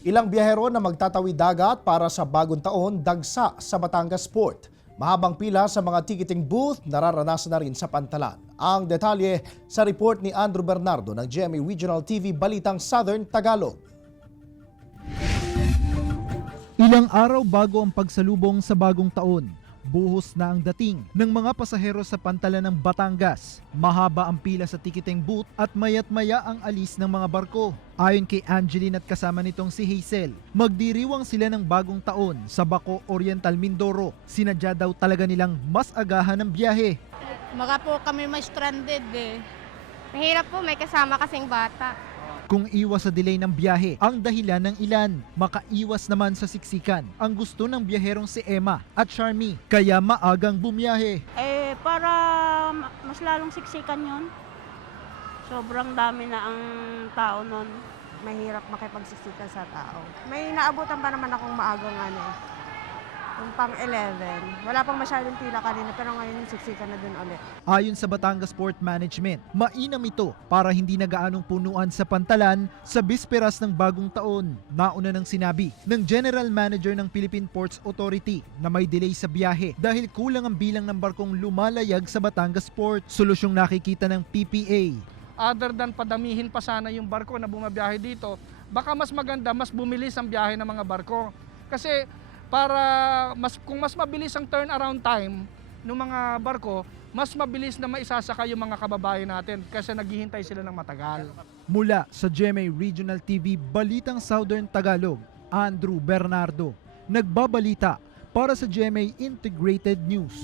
Ilang biyahero na magtatawid dagat para sa bagong taon dagsa sa Batangas Port. Mahabang pila sa mga ticketing booth nararanasan na rin sa Pantalan. Ang detalye sa report ni Andrew Bernardo ng GMA Regional TV Balitang Southern Tagalog. Ilang araw bago ang pagsalubong sa bagong taon, buhos na ang dating ng mga pasahero sa Pantalan ng Batangas. Mahaba ang pila sa ticketing booth at mayat-maya ang alis ng mga barko. Ayon kay Angeline at kasama nitong si Hazel, magdiriwang sila ng bagong taon sa Baco Oriental, Mindoro. Sinadya daw talaga nilang mas agahan ng biyahe. Maka po kami may stranded eh. Mahirap po, may kasama kasing bata. Kung iwas sa delay ng biyahe ang dahilan ng ilan, makaiwas naman sa siksikan ang gusto ng biyaherong si Emma at Charmy, kaya maagang bumiyahe. Para mas lalong siksikan yon. Sobrang dami na ang tao nun. Mahirap makipagsiksikan sa tao. May naabutan pa naman akong maagang yung pang 11. Wala pang masyadong pila kanina pero ngayon yung siksikan na dun ulit. Ayon sa Batangas Port Management, mainam ito para hindi nagaanong punuan sa Pantalan sa bisperas ng bagong taon. Nauna nang sinabi ng General Manager ng Philippine Ports Authority na may delay sa biyahe dahil kulang ang bilang ng barkong lumalayag sa Batangas Port. Solusyong nakikita ng PPA. Other than padamihin pa sana yung barko na bumabiyahe dito, baka mas maganda, mas bumilis ang biyahe ng mga barko. Kasi kung mas mabilis ang turnaround time ng mga barko, mas mabilis na maisasaka yung mga kababayan natin kasi naghihintay sila ng matagal. Mula sa GMA Regional TV Balitang Southern Tagalog, Andrew Bernardo, nagbabalita para sa GMA Integrated News.